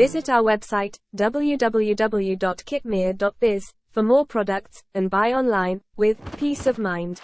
Visit our website, www.qitmeer.biz, for more products, and buy online, with peace of mind.